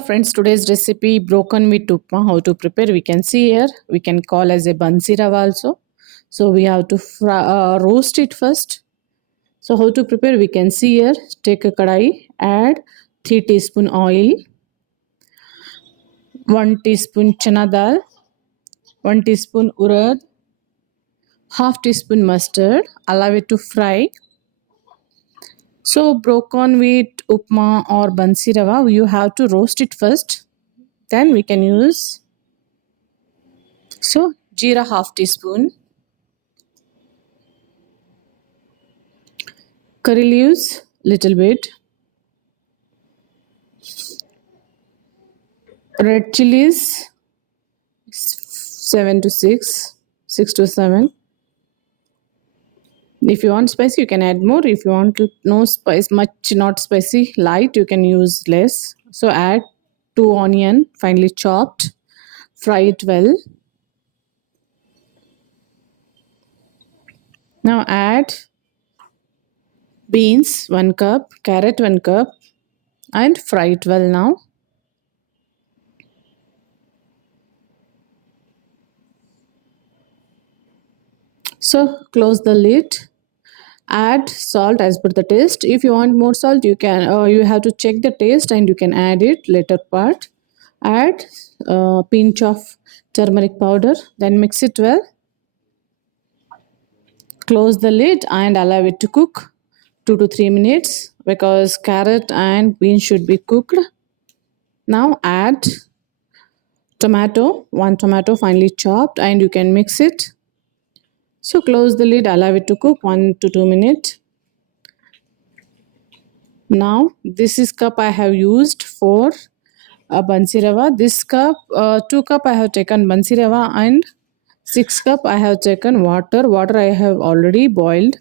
Hello friends, today's recipe broken wheat upma. How to prepare? We can see here. We can call as a bansi rava also. So we have to roast it first. So how to prepare? We can see here. Take a kadai, add 3 teaspoon oil, 1 teaspoon chana dal, 1 teaspoon urad, half teaspoon mustard. Allow it to fry. So broken wheat upma or bansi rava, you have to roast it first. Then we can use jeera half teaspoon, curry leaves little bit, red chilies 7 to 6, 6 to 7. If you want spicy, you can add more. If you want no spice, much not spicy, light, you can use less. So add 2 onion finely chopped, fry it well. Now add beans 1 cup, carrot 1 cup, and fry it well now. So close the lid. Add salt as per the taste. If you want more salt, you can you have to check the taste and you can add it later part. Add a pinch of turmeric powder, then mix it well. Close the lid and allow it to cook 2 to 3 minutes because carrot and beans should be cooked. Now add tomato, 1 tomato finely chopped, and you can mix it. So close the lid, allow it to cook 1 to 2 minutes. Now this is cup I have used for bansi rava. This cup 2 cup I have taken bansi rava and 6 cup I have taken water I have already boiled.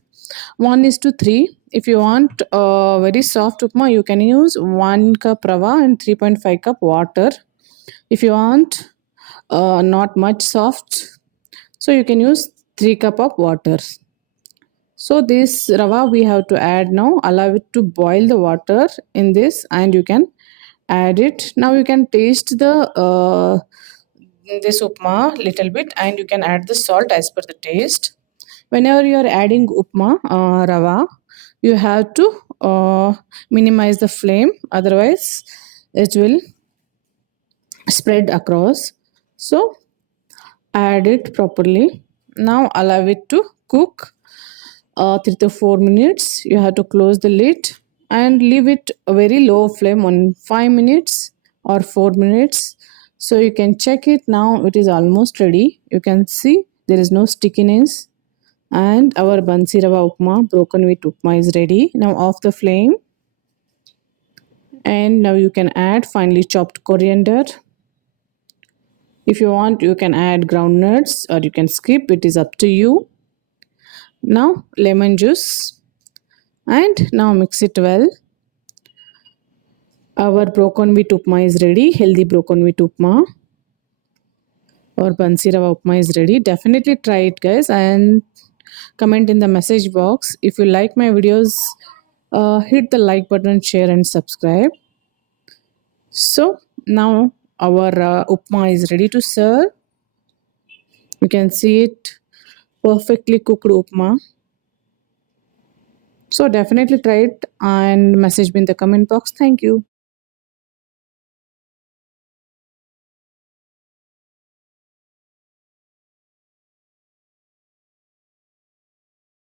1:3. If you want very soft upma, you can use 1 cup rava and 3.5 cup water. If you want not much soft, so you can use 3 cup of water. So this rava we have to add now. Allow it to boil the water in this and you can add it. Now you can taste the this upma little bit and you can add the salt as per the taste. Whenever you are adding upma rava, you have to minimize the flame, otherwise it will spread across. So add it properly. Now allow it to cook 3 to 4 minutes. You have to close the lid and leave it a very low flame on 5 minutes or 4 minutes. So you can check it now. It is almost ready. You can see there is no stickiness and our bansi rava upma, broken wheat upma, is ready. Now off the flame and now you can add finely chopped coriander. If you want, you can add groundnuts or you can skip. It is up to you. Now lemon juice and now mix it well. Our broken wheat upma is ready. Healthy broken wheat upma or bansi rava upma is ready. Definitely try it, guys, and comment in the message box. If you like my videos, hit the like button, share and subscribe. So now our upma is ready to serve. You can see it, perfectly cooked upma. So definitely try it and message me in the comment box. Thank you.